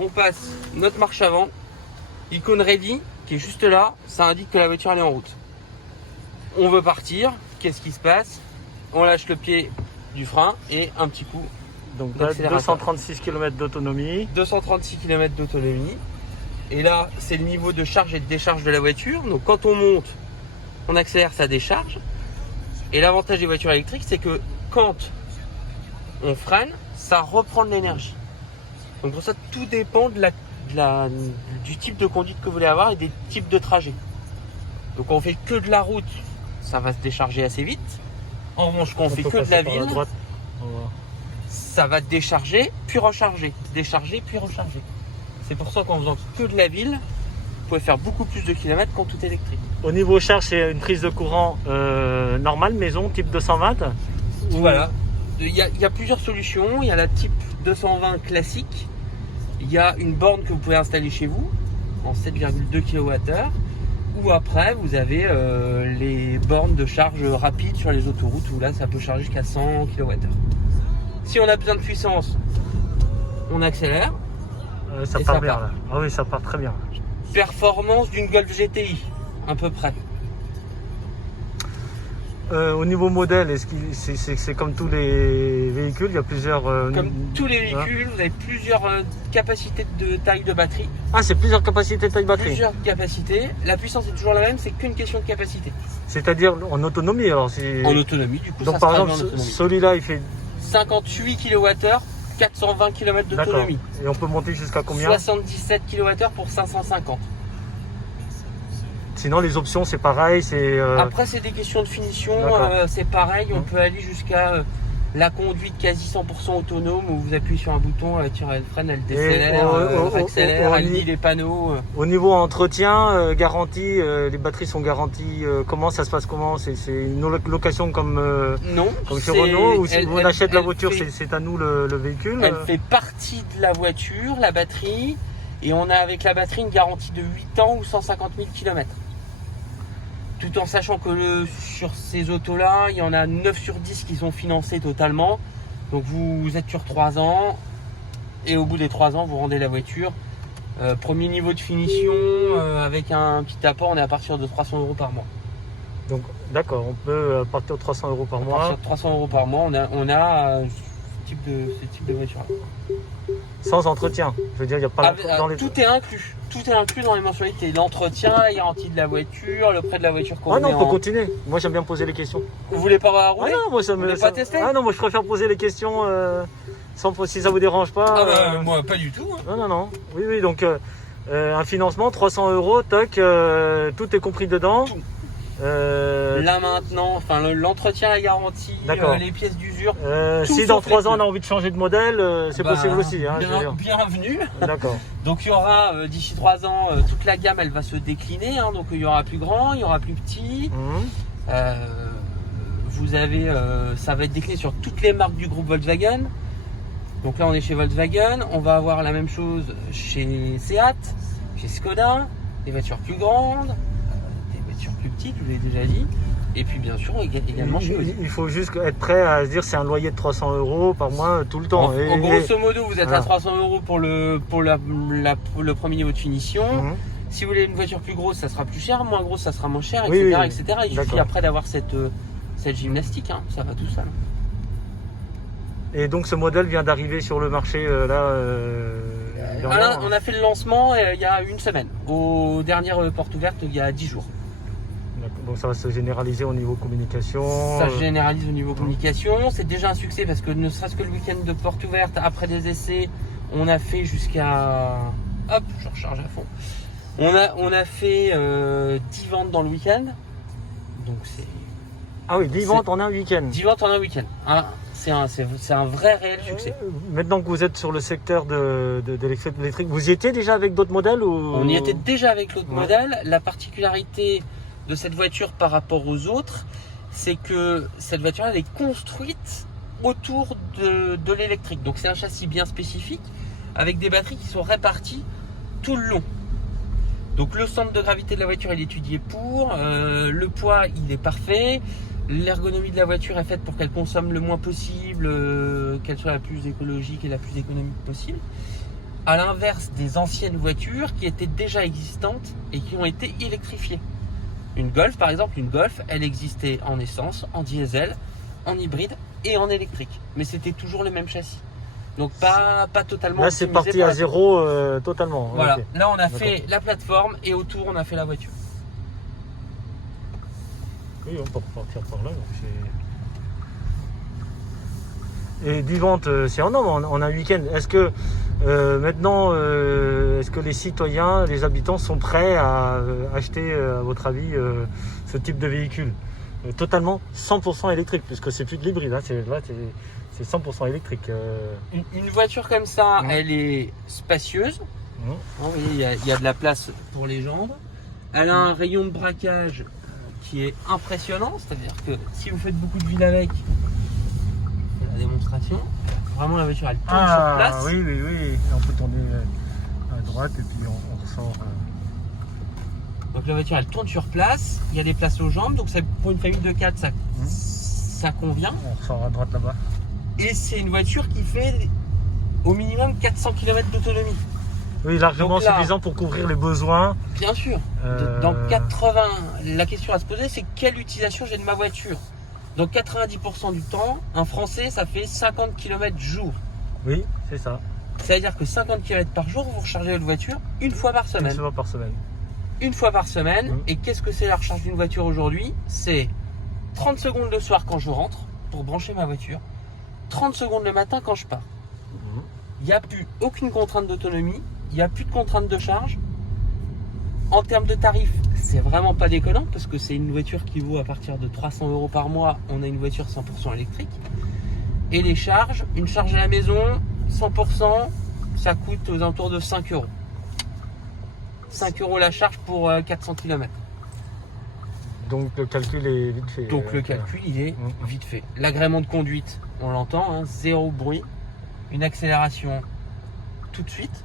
on passe notre marche avant, icône ready qui est juste là, ça indique que la voiture elle est en route. On veut partir, qu'est-ce qui se passe? On lâche le pied du frein et un petit coup. Donc là, 236 km d'autonomie. 236 km d'autonomie. Et là, c'est le niveau de charge et de décharge de la voiture. Donc quand on monte, on accélère, ça décharge. Et l'avantage des voitures électriques, c'est que quand on freine, ça reprend de l'énergie. Donc pour ça, tout dépend du type de conduite que vous voulez avoir et des types de trajets. Donc quand on fait que de la route, ça va se décharger assez vite. En revanche, quand on fait que de la ville, ça va décharger puis recharger, décharger puis recharger. C'est pour ça qu'en faisant que de la ville, vous pouvez faire beaucoup plus de kilomètres qu'en tout électrique. Au niveau charge, c'est une prise de courant normale, maison, type 220. Voilà. Il y a plusieurs solutions. Il y a la type 220 classique. Il y a une borne que vous pouvez installer chez vous en 7,2 kWh. Ou après, vous avez les bornes de charge rapide sur les autoroutes où là, ça peut charger jusqu'à 100 kWh. Si on a besoin de puissance, on accélère. Ça part bien là. Ah oui, ça part très bien. Performance d'une Golf GTI, à peu près. Au niveau modèle, est-ce que c'est comme tous les véhicules? Il y a plusieurs. Comme tous les véhicules, vous avez plusieurs capacités de taille de batterie. Ah, c'est plusieurs capacités de taille de batterie. Plusieurs capacités. La puissance est toujours la même, c'est qu'une question de capacité. C'est-à-dire en autonomie alors. En autonomie, du coup. Donc ça par sera exemple, celui-là, il fait 58 kWh, 420 km d'autonomie. Et on peut monter jusqu'à combien? 77 kWh pour 550. Sinon, les options, c'est pareil. Après, c'est des questions de finition. C'est pareil. On peut aller jusqu'à la conduite quasi 100% autonome où vous appuyez sur un bouton, elle tire, elle freine, elle décélère, accélère, elle lit les panneaux. Au niveau entretien, garantie, les batteries sont garanties. Comment ça se passe? Comment c'est une location comme non, comme chez Renault ou si on achète la voiture, c'est à nous le véhicule? Elle fait partie de la voiture, la batterie, et on a avec la batterie une garantie de 8 ans ou 150 000 km. Tout en sachant que sur ces autos-là, il y en a 9 sur 10 qui sont financés totalement. Donc vous êtes sur 3 ans et au bout des 3 ans, vous rendez la voiture. Premier niveau de finition, avec un petit apport, on est à partir de 300 € par mois. Donc d'accord, on peut partir de 300 € par mois. À partir de 300 € par mois, on a ce type de voiture. Sans entretien, je veux dire, il n'y a pas dans les... Tout est inclus. Tout est inclus dans les mensualités. L'entretien, la garantie de la voiture, le prêt de la voiture qu'on Ah non, on peut continuer. Moi, j'aime bien poser les questions. Vous voulez pas rouler? Ah non, moi, vous voulez pas tester? Ah non, moi, je préfère poser les questions si ça vous dérange pas. Ah bah, moi, pas du tout. Hein. Non. Oui, donc un financement, 300 €, toc, tout est compris dedans. Tout. Là maintenant, enfin l'entretien, la garantie, les pièces d'usure. Si dans 3 ans on a envie de changer de modèle, c'est possible aussi. Hein, bienvenue. D'accord. Donc il y aura d'ici 3 ans, toute la gamme elle va se décliner. Hein, donc il y aura plus grand, il y aura plus petit. Vous avez, ça va être décliné sur toutes les marques du groupe Volkswagen. Donc là on est chez Volkswagen, on va avoir la même chose chez Seat, chez Skoda, des voitures plus grandes. Plus petite, je vous l'ai déjà dit, et puis bien sûr également chez Audi. Il faut juste être prêt à se dire c'est un loyer de 300 € par mois tout le temps. Grosso modo, vous êtes à 300 € pour le premier niveau de finition. Si vous voulez une voiture plus grosse, ça sera plus cher, moins grosse, ça sera moins cher, etc. Il suffit après d'avoir cette gymnastique, hein, ça va tout seul. Et donc ce modèle vient d'arriver sur le marché on a fait le lancement il y a une semaine, aux dernières portes ouvertes il y a 10 jours. Donc ça va se généraliser au niveau communication. Ça se généralise au niveau communication. C'est déjà un succès parce que ne serait-ce que le week-end de porte ouverte, après des essais, on a fait jusqu'à... Hop, je recharge à fond. On a fait 10 ventes dans le week-end. Donc c'est... Ah oui, 10 ventes en un week-end. 10 ventes en un week-end. Ah, c'est un vrai réel succès. Maintenant que vous êtes sur le secteur de l'électrique, vous y étiez déjà avec d'autres modèles ou... On y était déjà avec d'autres modèles. La particularité de cette voiture par rapport aux autres, c'est que cette voiture elle est construite autour de l'électrique. Donc c'est un châssis bien spécifique avec des batteries qui sont réparties tout le long. Donc le centre de gravité de la voiture il est étudié pour, le poids il est parfait, l'ergonomie de la voiture est faite pour qu'elle consomme le moins possible, qu'elle soit la plus écologique et la plus économique possible. À l'inverse des anciennes voitures qui étaient déjà existantes et qui ont été électrifiées. Une Golf, par exemple, une Golf, elle existait en essence, en diesel, en hybride et en électrique. Mais c'était toujours le même châssis. Donc pas totalement. Là, c'est optimisé parti pour à la zéro totalement. Voilà, Ok. là on a D'accord. fait la plateforme et autour on a fait la voiture. Oui, on peut repartir par là. Donc et du vente, c'est en nombre, en un week-end. Est-ce que maintenant, est-ce que les citoyens, les habitants sont prêts à acheter, à votre avis, ce type de véhicule totalement 100% électrique, puisque c'est plus de l'hybride, hein, c'est 100% électrique. Une voiture comme ça, Mhm. elle est spacieuse. Mhm. Vous voyez, il y a de la place pour les jambes. Elle a un rayon de braquage qui est impressionnant, c'est-à-dire que si vous faites beaucoup de villes avec, c'est la démonstration. Vraiment la voiture elle tourne sur place. Oui, oui, oui. On peut tourner à droite et puis on ressort. Donc la voiture elle tourne sur place, il y a des places aux jambes, donc ça, pour une famille de 4 ça convient. On ressort à droite là-bas. Et c'est une voiture qui fait au minimum 400 km d'autonomie. Oui, largement Donc là- suffisant pour couvrir les besoins. Bien sûr. Dans 80, la question à se poser, c'est quelle utilisation j'ai de ma voiture. Dans 90% du temps, un Français, ça fait 50 km jour. Oui, c'est ça. C'est-à-dire que 50 km par jour, vous rechargez votre voiture une fois par Une semaine. fois par semaine. Une fois par semaine. Mhm. Et qu'est-ce que c'est la recharge d'une voiture aujourd'hui? C'est 30 secondes le soir quand je rentre pour brancher ma voiture. 30 secondes le matin quand je pars. Mhm. Il n'y a plus aucune contrainte d'autonomie. Il n'y a plus de contrainte de charge. En termes de tarifs, c'est vraiment pas déconnant parce que c'est une voiture qui vaut à partir de 300 € par mois. On a une voiture 100% électrique. Et les charges, une charge à la maison, 100%, ça coûte aux alentours de 5 €. 5 € la charge pour 400 km. Donc le calcul est vite fait. Donc le calcul, il est vite fait. L'agrément de conduite, on l'entend, hein, zéro bruit. Une accélération tout de suite.